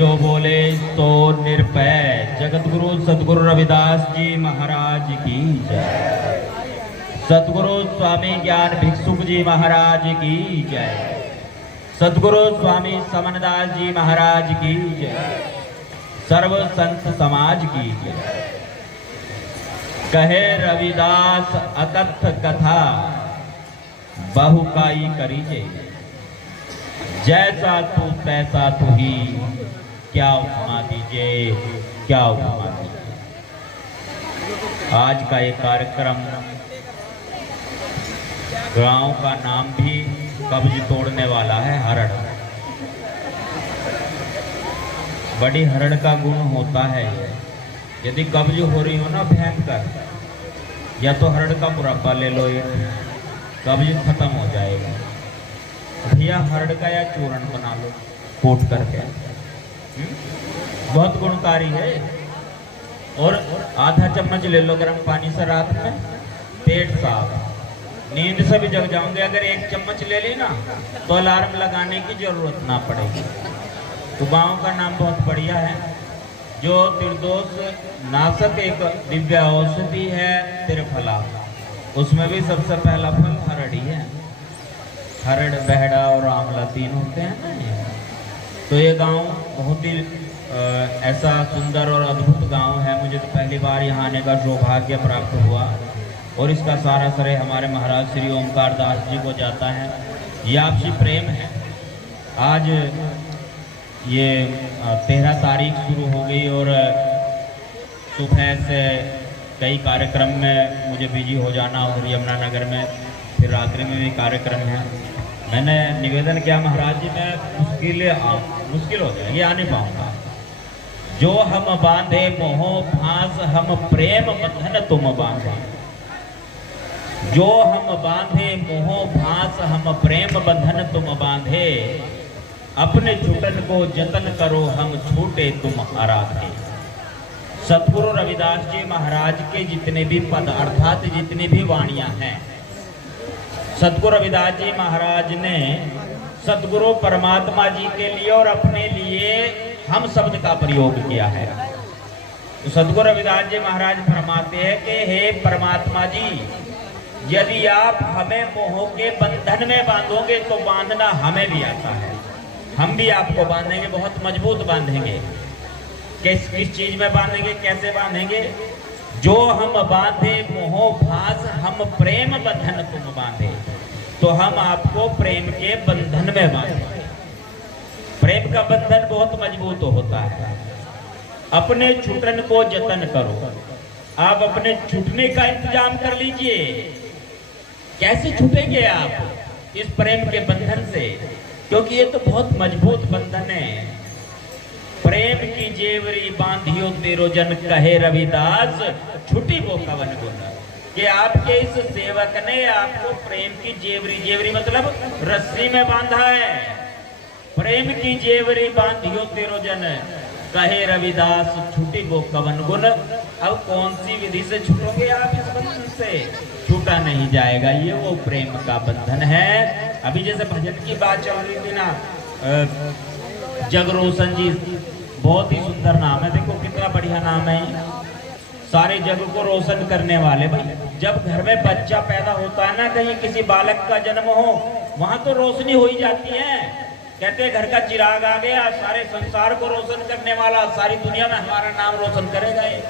जो बोले तो निरपय। जगत गुरु सतगुरु रविदास जी महाराज की जय। सतगुरु स्वामी ज्ञान भिक्षुक जी महाराज की जय। सतगुरु स्वामी समनदास जी महाराज की जय। सर्व संत समाज की जय। कहे रविदास अकथ कथा बहुकाई करीजे। जैसा तू तैसा तू ही, क्या उपमा दीजिए, क्या उपमा दीजिए। आज का ये कार्यक्रम गांव का नाम भी कब्ज तोड़ने वाला है, हरड़। बड़ी हरड़ का गुण होता है, यदि कब्ज हो रही हो ना भयंकर, या तो हरड़ का मुरब्बा ले लो, ये कब्ज खत्म हो जाएगा। भैया हरड़ का या चूर्ण बना लो कूट करके, बहुत गुणकारी है। और आधा चम्मच ले लो गर्म पानी से रात में, पेट साफ। नींद से भी जग जाओगे अगर एक चम्मच ले ली ना, तो अलार्म लगाने की जरूरत ना पड़ेगी। तो गाँव का नाम बहुत बढ़िया है। जो त्रिदोष नाशक एक दिव्य औषधि है त्रिफला, उसमें भी सबसे पहला फल हरड़ ही है। हरड़, बहड़ा और आंवला तीन होते हैं ना। तो ये गांव बहुत ही ऐसा सुंदर और अद्भुत गांव है। मुझे तो पहली बार यहाँ आने का सौभाग्य प्राप्त हुआ, और इसका सारा श्रेय हमारे महाराज श्री ओमकार दास जी को जाता है। ये आपसी प्रेम है। आज ये 13 तारीख शुरू हो गई और सुबह से कई कार्यक्रम में मुझे बिजी हो जाना, उधर यमुनानगर में, फिर रात्रि में भी कार्यक्रम है। मैंने निवेदन किया महाराज जी, मैं मुश्किल हो जाए, ये आने पाऊंगा। जो हम बांधे मोह फांस, हम प्रेम बंधन तुम बांधे। जो हम बांधे मोह फांस, हम प्रेम बंधन तुम बांधे। अपने छूटन को जतन करो, हम छूटे तुम आराधे। सतगुरु रविदास जी महाराज के जितने भी पद अर्थात जितनी भी वाणियां हैं, सतगुरु रविदास जी महाराज ने सतगुरु परमात्मा जी के लिए और अपने लिए हम शब्द का प्रयोग किया है। तो सतगुरु रविदास जी महाराज फरमाते हैं कि हे परमात्मा जी, यदि आप हमें मोह के बंधन में बांधोगे तो बांधना हमें भी आता है। हम भी आपको बांधेंगे, बहुत मजबूत बांधेंगे। किस चीज में बांधेंगे, कैसे बांधेंगे? जो हम बांधे मोह फांस, हम प्रेम बंधन तुम बांधे। तो हम आपको प्रेम के बंधन में बांधे। प्रेम का बंधन बहुत मजबूत होता है। अपने छूटन को जतन करो। आप अपने छूटने का इंतजाम कर लीजिए। कैसे छूटेंगे आप इस प्रेम के बंधन से? क्योंकि ये तो बहुत मजबूत बंधन है। प्रेम की जेवरी बांधियो तेरो जन, कहे रविदास छुटी वो कवन गुन। कि आपके इस सेवक ने आपको प्रेम की जेवरी, जेवरी मतलब रस्सी में बांधा है। प्रेम की जेवरी बांधियो तेरो जन, कहे रविदास छुटी वो कवन गुन। अब कौन सी विधि से छूटोगे आप इस बंधन से? छूटा नहीं जाएगा। ये वो प्रेम का बंधन है। अभी जैसे भजन की बात चल रही थी ना, जगरोशन जी, बहुत ही सुंदर नाम है। देखो कितना बढ़िया नाम है। सारे जग को रोशन करने वाले। भाई जब घर में बच्चा पैदा होता है ना, कहीं किसी बालक का जन्म हो, वहां तो रोशनी हो ही जाती है। कहते हैं घर का चिराग आ गया, सारे संसार को रोशन करने वाला, सारी दुनिया में हमारा नाम रोशन करेगा। ये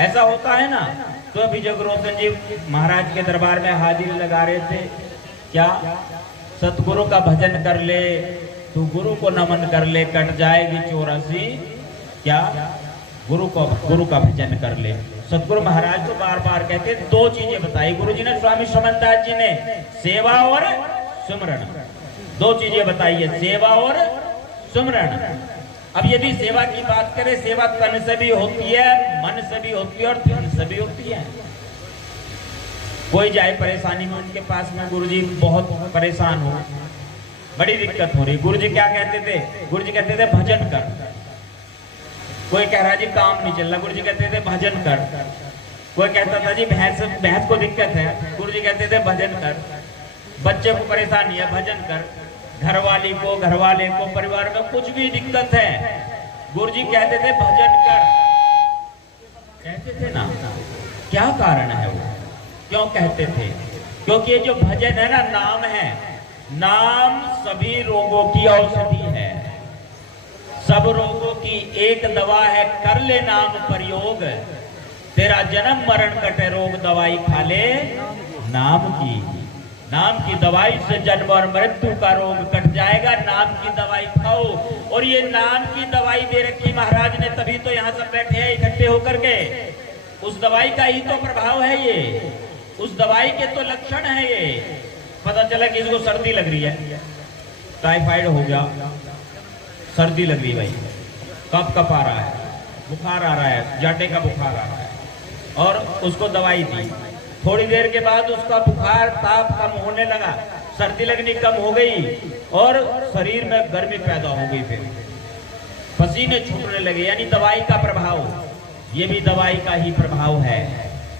ऐसा होता है ना। तो अभी जगरोशन जी महाराज के दरबार में हाजिरी लगा रहे थे। क्या? सतगुरु का भजन कर ले, तू गुरु को नमन कर ले, कट जाएगी 84। क्या? गुरु का भजन कर ले। सतगुरु महाराज तो बार बार कहते, दो चीजें बताई गुरु जी ने, स्वामी समनदास जी ने, सेवा और सुमरण। दो चीजें बताई है, सेवा और सुमरण। अब यदि सेवा की बात करें, सेवा तन से भी होती है, मन से भी होती है और धन से भी होती है। कोई जाए परेशानी में उनके पास में, गुरु जी बहुत परेशान हो, बड़ी दिक्कत हो रही, गुरु जी क्या कहते थे? गुरु जी कहते थे भजन कर। कोई कह रहा जी काम नहीं चल रहा, गुरु जी कहते थे भजन कर। कोई कहता था जी भैंस को दिक्कत है, गुरु जी कहते थे भजन कर। बच्चे को परेशानी है, भजन कर। घरवाली को, घरवाले को, परिवार में कुछ भी दिक्कत है, गुरुजी कहते थे भजन कर, कहते थे ना। क्या कारण है वो, क्यों कहते थे? क्योंकि ये जो भजन है ना, नाम है, नाम सभी रोगों की औषधि है। सब रोगों की एक दवा है, कर ले नाम प्रयोग, तेरा जन्म मरण कटे रोग दवाई खा ले नाम की। नाम की दवाई से जन्म और मृत्यु का रोग कट जाएगा, नाम की दवाई खाओ। और ये नाम की दवाई दे रखी महाराज ने, तभी तो यहाँ सब बैठे हैं इकट्ठे होकर के। उस दवाई का ही तो प्रभाव है ये, उस दवाई के तो लक्षण है ये। पता चला कि इसको सर्दी लग रही है, टाइफाइड हो गया, सर्दी लग रही भाई, कप आ रहा है, बुखार आ रहा है, जाटे का बुखार आ रहा है, और उसको दवाई दी। थोड़ी देर के बाद उसका बुखार ताप कम होने लगा, सर्दी लगनी कम हो गई और शरीर में गर्मी पैदा हो गई, फिर पसीने छूटने लगे। यानी दवाई का प्रभाव, ये भी दवाई का ही प्रभाव है।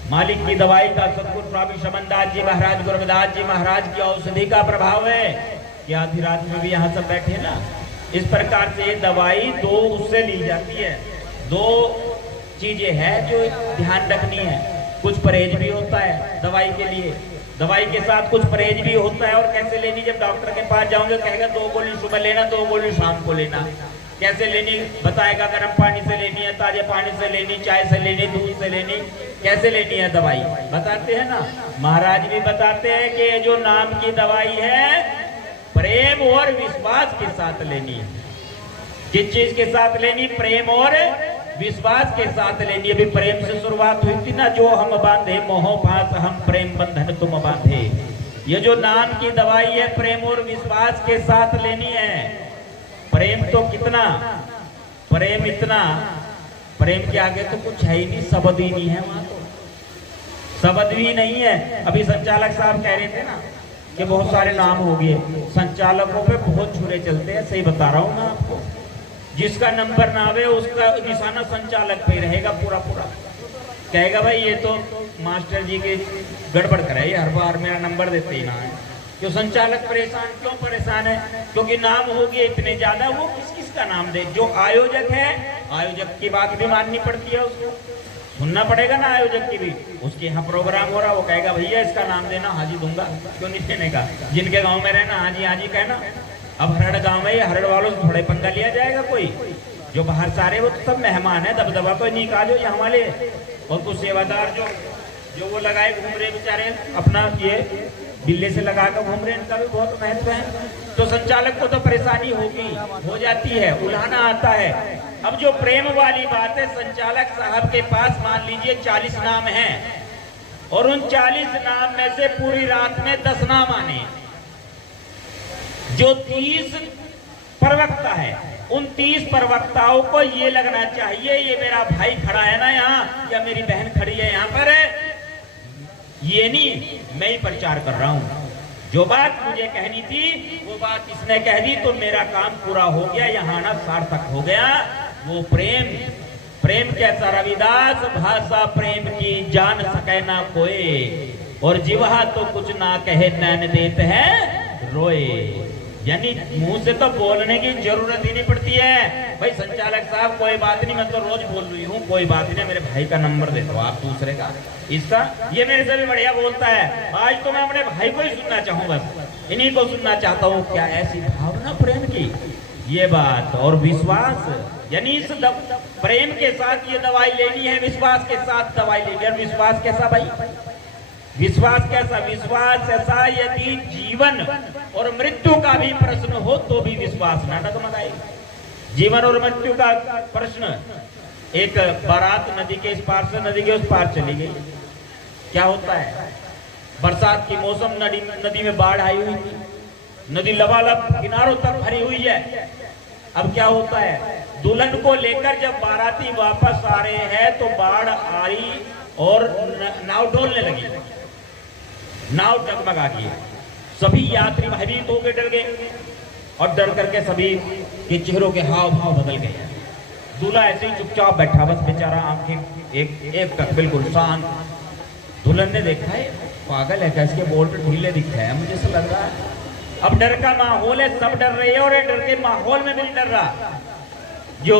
मालिक की दवाई का, सतगुरु स्वामी शमनदास जी महाराज, गुरुदास जी महाराज की औषधि का प्रभाव है कि आधी रात में भी यहाँ सब बैठे ना। इस प्रकार से दवाई दो उससे ली जाती है। दो चीजें हैं जो ध्यान रखनी है। कुछ परहेज भी होता है दवाई के लिए, दवाई के साथ कुछ परहेज भी होता है। और कैसे लेनी, जब डॉक्टर के पास जाओगे कहेगा 2 गोली सुबह लेना, 2 गोली शाम को लेना। कैसे लेनी बताएगा, गर्म पानी से लेनी है, ताजे पानी से लेनी, चाय से लेनी, दूध से लेनी, कैसे लेनी है दवाई बताते हैं ना। महाराज भी बताते हैं कि जो नाम की दवाई है प्रेम और विश्वास के साथ लेनी है। किस चीज के साथ लेनी? प्रेम और विश्वास के साथ लेनी। अभी प्रेम से शुरुआत हुई थी ना, जो हम बांधे मोह पास हम प्रेम बंधन तुम बांधे। ये जो नाम की दवाई है प्रेम और विश्वास के साथ लेनी है। प्रेम तो कितना, प्रेम इतना, प्रेम के आगे तो कुछ है ही नहीं, शब्द ही नहीं है वहां, तो शब्द भी नहीं है। अभी संचालक साहब कह रहे थे ना कि बहुत सारे नाम हो गए, संचालकों पे बहुत छुरे चलते हैं। सही बता रहा हूँ मैं आपको, जिसका नंबर ना आवे उसका निशाना संचालक पे रहेगा पूरा पूरा। कहेगा भाई ये तो मास्टर जी के गड़बड़ करे, हर बार मेरा नंबर देते ही ना है। जो संचालक परेशान, क्यों परेशान है? क्योंकि नाम हो गए इतने ज्यादा, वो किस किस का नाम दे। जो आयोजक है, आयोजक की बात भी माननी पड़ती है, उसको सुनना पड़ेगा ना आयोजक की भी। उसके यहाँ प्रोग्राम हो रहा, वो कहेगा भैया इसका नाम देना, हाजी दूंगा, क्यों नहीं देने का। जिनके गाँव में रहना हाजी हाजी कहना। अब हरड़ गांव में हरड़ वालों से थोड़े पंगा लिया जाएगा कोई, जो बाहर सारे वो तो सब मेहमान है, दबदबा तो नहीं कहा जो यहाँ वाले। और कुछ सेवादार जो वो लगाए घूम रहे बेचारे, अपना ये बिल्ले से लगाकर घूम रहे, इनका भी बहुत महत्व है। तो संचालक को तो परेशानी होगी, हो जाती है, उलाहना आता है। अब जो प्रेम वाली बात है, संचालक साहब के पास मान लीजिए 40 नाम हैं, और उन 40 नाम में से पूरी रात में 10 नाम आने। जो 30 प्रवक्ता है, उन 30 प्रवक्ताओं को ये लगना चाहिए ये मेरा भाई खड़ा है ना यहाँ, या मेरी बहन खड़ी है यहाँ पर, ये नहीं मैं ही प्रचार कर रहा हूँ। जो बात मुझे कहनी थी वो बात इसने कह दी, तो मेरा काम पूरा हो गया, यहाँ आना सार्थक हो गया। वो प्रेम, प्रेम कैसा रविदास, भाषा प्रेम की जान सके ना कोई, और जिवा तो कुछ ना कहे नैन देते हैं रोए। यानी मुंह से तो बोलने की जरूरत ही नहीं पड़ती है। भाई संचालक साहब कोई बात नहीं, मैं तो रोज बोल रही हूँ, कोई बात नहीं, मेरे भाई का नंबर दे दो आप दूसरे का, इसका ये मेरे से भी बढ़िया बोलता है। आज तो मैं अपने भाई को ही सुनना चाहूँ, बस इन्हीं को सुनना चाहता हूँ। क्या ऐसी भावना प्रेम की, ये बात। और विश्वास, यानी इस प्रेम के साथ ये दवाई लेनी है, विश्वास के साथ दवाई लेनी है। विश्वास कैसा भाई, विश्वास कैसा? विश्वास ऐसा यदि जीवन और मृत्यु का भी प्रश्न हो तो भी विश्वास ना डगमगाए। जीवन और मृत्यु का प्रश्न, एक बारात नदी के इस पार से नदी के उस पार चली गई। क्या होता है, बरसात की मौसम, नदी में बाढ़ आई हुई थी, नदी लबालब किनारों तक भरी हुई है। अब क्या होता है, दुल्हन को लेकर जब बाराती वापस आ रहे हैं तो बाढ़ आई और नाव डोलने लगी, नाव डगमगा गई। सभी यात्री भयभीत होकर डर गए, और डर करके सभी के चेहरों के हाव भाव बदल गए। दूल्हा ऐसे ही चुपचाप बैठा, बस बेचारा आंखें एक तक बिल्कुल शांत। दुल्हन ने देखा है पागल है क्या, इसके बोल्ट ढीले दिख रहे हैं, मुझे ऐसा लग रहा है। अब डर का माहौल है, सब डर रहे हैं, और डर के माहौल में भी नहीं डर रहा। जो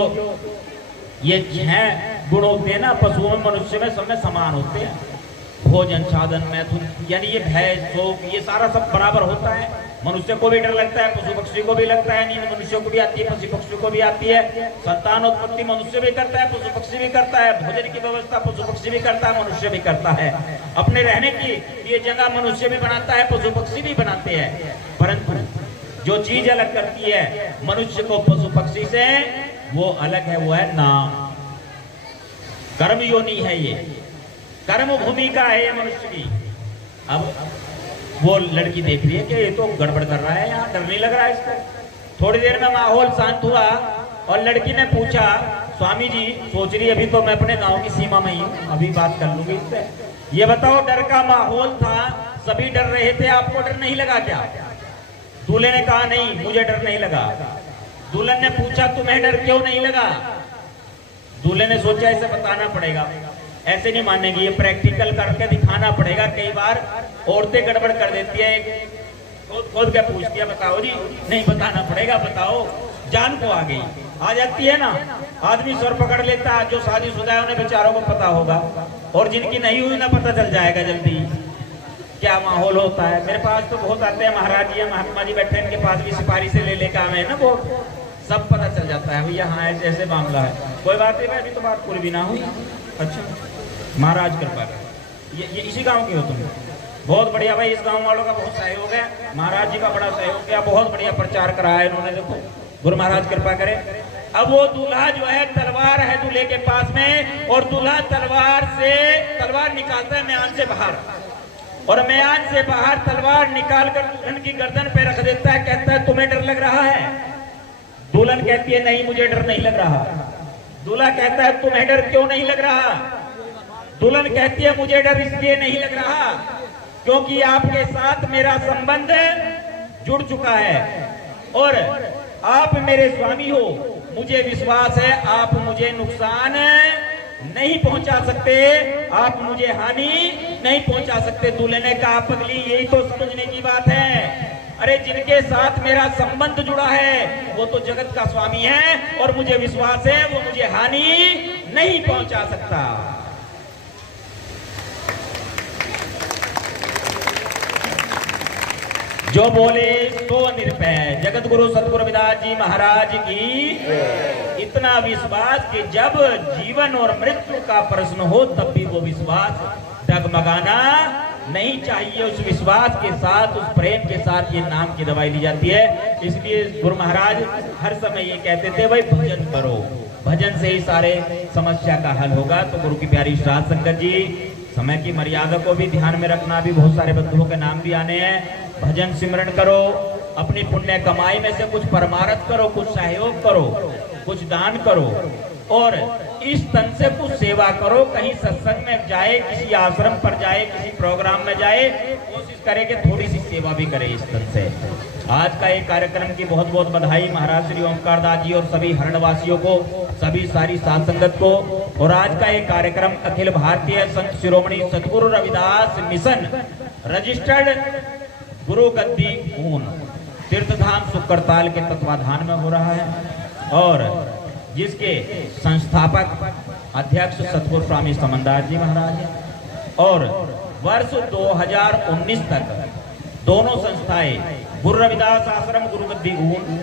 ये 6 गुण होते हैं ना, पशुओं में, मनुष्य में, सब में समान होते हैं। भोजन, साधन, मैथुन, यानी ये भय, शोक, ये सारा सब बराबर होता है। मनुष्य को भी डर लगता है, पशु पक्षी को भी लगता है, नींद मनुष्य को भी आती है, पशु पक्षी को भी आती है। संतान उत्पत्ति मनुष्य भी करता है, पशु पक्षी भी करता है। भोजन की व्यवस्था पशु पक्षी भी करता है, मनुष्य भी करता है। अपने रहने की ये जगह मनुष्य भी बनाता है, पशु पक्षी भी बनाते हैं। परंतु जो चीज अलग करती है मनुष्य को पशु पक्षी से, वो अलग है, वो है नाम। कर्म योनि है ये, कर्म भूमिका है ये मनुष्य की। अब वो लड़की देख रही है कि ये तो गड़बड़ कर रहा है, यहाँ डर नहीं लग रहा है इसको। थोड़ी देर में माहौल शांत हुआ और लड़की ने पूछा, स्वामी जी, सोच रही अभी तो मैं अपने गांव की सीमा में ही हूँ, अभी बात कर लूंगी इससे। ये बताओ, डर का माहौल था, सभी डर रहे थे, आपको डर नहीं लगा क्या? दूल्हे ने कहा, नहीं मुझे डर नहीं लगा। दुल्हन ने पूछा, तुम्हें डर क्यों नहीं लगा? दूल्हे ने सोचा इसे बताना पड़ेगा, ऐसे नहीं मानेगी, ये प्रैक्टिकल करके दिखाना पड़ेगा। कई बार औरतें गड़बड़ कर देती है, खोद के पूछती है, बताओ जी, नहीं बताना पड़ेगा, बताओ। जान को आ गई, आ जाती है ना, आदमी सर पकड़ लेता है। जो शादीशुदा है उन्हें बेचारों को पता होगा, और जिनकी नहीं हुई ना, पता चल जाएगा जल्दी क्या माहौल होता है। मेरे पास तो बहुत आते हैं, महाराज जी, महात्मा जी बैठे, इनके पास भी सिफारिश से ले लेकर आए ना, वो सब पता चल जाता है भैया, हाँ ऐसे ऐसे मामला है। कोई बात नहीं, अभी तो बात पूरी भी ना हुई। अच्छा, महाराज कृपा कर, ये इसी गांव के हो तुम? बहुत बढ़िया भाई, इस गांव वालों का बहुत सहयोग है, महाराज जी का बड़ा सहयोग किया, बहुत बढ़िया प्रचार करा है इन्होंने, देखो गुरु महाराज कृपा करे। अब वो दूल्हा जो है, तलवार है दूल्हे के पास में, और दूल्हा तलवार निकालता है म्यान से बाहर, और म्यान से बाहर तलवार निकालकर दुल्हन की गर्दन पे रख देता है। कहता है, तुम्हें डर लग रहा है? दुल्हन कहती है, नहीं मुझे डर नहीं लग रहा। दूल्हा कहता है, तुम्हें डर क्यों नहीं लग रहा? दुल्हन कहती है, मुझे डर इसलिए नहीं लग रहा क्योंकि आपके साथ मेरा संबंध जुड़ चुका है, और आप मेरे स्वामी हो। मुझे विश्वास है आप मुझे नुकसान नहीं पहुंचा सकते, आप मुझे हानि नहीं पहुंचा सकते। दूल्हे ने कहा, पगली यही तो समझने की बात है। अरे जिनके साथ मेरा संबंध जुड़ा है वो तो जगत का स्वामी है, और मुझे विश्वास है वो मुझे हानि नहीं पहुंचा सकता। जो बोले सो निरपय। जगत गुरु सतगुरु रविदास जी महाराज की इतना विश्वास कि जब जीवन और मृत्यु का प्रश्न हो तब भी वो विश्वास डगमगाना नहीं चाहिए। उस विश्वास के साथ, उस प्रेम के साथ ये नाम की दवाई ली जाती है। इसलिए गुरु महाराज हर समय ये कहते थे, भाई भजन करो, भजन से ही सारे समस्या का हल होगा। तो गुरु की प्यारी साध संगत जी, समय की मर्यादा को भी ध्यान में रखना। भी बहुत सारे बंधुओं के नाम भी आने हैं। भजन सिमरन करो, अपनी पुण्य कमाई में से कुछ परमारथ करो, कुछ सहयोग करो, कुछ दान करो, और इस तन से कुछ सेवा करो। कहीं सत्संग में जाए, किसी आश्रम पर जाए, किसी प्रोग्राम में जाए, कोशिश करे कि थोड़ी सी सेवा भी करे इस तन से। आज का एक कार्यक्रम की बहुत बहुत बधाई महाराज श्री ओंकार दास जी और सभी हरणवासियों को, सभी सारी साध संगत को। और आज का एक कार्यक्रम अखिल भारतीय संत शिरोमणि सतगुरु रविदास मिशन रजिस्टर्ड गुरु गद्दी ऊन तीर्थधाम सुकरताल के तत्वाधान में हो रहा है, और जिसके संस्थापक अध्यक्ष सतगुरु स्वामी समनदास जी महाराज हैं। और वर्ष 2019 तक दोनों संस्थाएं, गुरु रविदास आश्रम गुरु गद्दी ऊन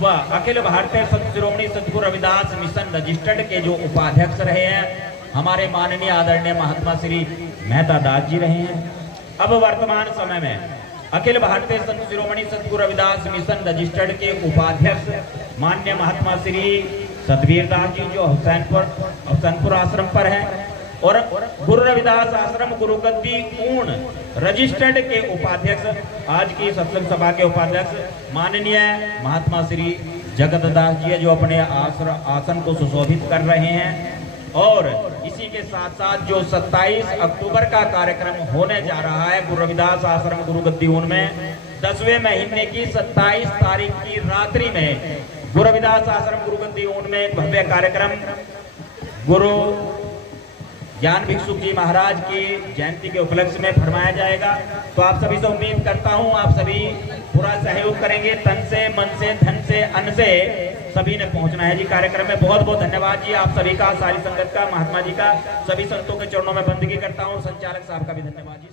व अखिल भारतीय संत शिरोमणि सतगुरु रविदास मिशन रजिस्टर्ड के जो उपाध्यक्ष रहे हैं हमारे माननीय आदरणीय महात्मा श्री मेहता दास जी रहे हैं। अब वर्तमान समय में अखिल भारतीय संत शिरोमणि सतगुरु रविदास मिशन रजिस्टर्ड के उपाध्यक्ष माननीय महात्मा श्री सतवीर दास जी जो हुसैनपुर आश्रम पर है, और गुरु रविदास आश्रम गुरु गद्दी ऊन रजिस्टर्ड के उपाध्यक्ष, आज की सत्संग सभा के उपाध्यक्ष माननीय महात्मा श्री जगत दास जी जो अपने आसन को सुशोभित कर रहे हैं। और इसी के साथ साथ जो 27 अक्टूबर का कार्यक्रम होने जा रहा है गुरु रविदास आश्रम गुरु गद्दी ऊन में, 10वें महीने की 27 तारीख की रात्रि में गुरु रविदास आश्रम गुरु गद्दी ऊन में भव्य कार्यक्रम गुरु ज्ञान भिक्षुक जी महाराज की जयंती के उपलक्ष्य में फरमाया जाएगा। तो आप सभी से उम्मीद करता हूं आप सभी पूरा सहयोग सहयोग करेंगे, तन से, मन से, धन से, अन्न से सभी ने पहुंचना है जी कार्यक्रम में। बहुत बहुत धन्यवाद जी आप सभी का, सारी संगत का, महात्मा जी का, सभी संतों के चरणों में बंदगी करता हूँ, संचालक साहब का भी धन्यवाद जी।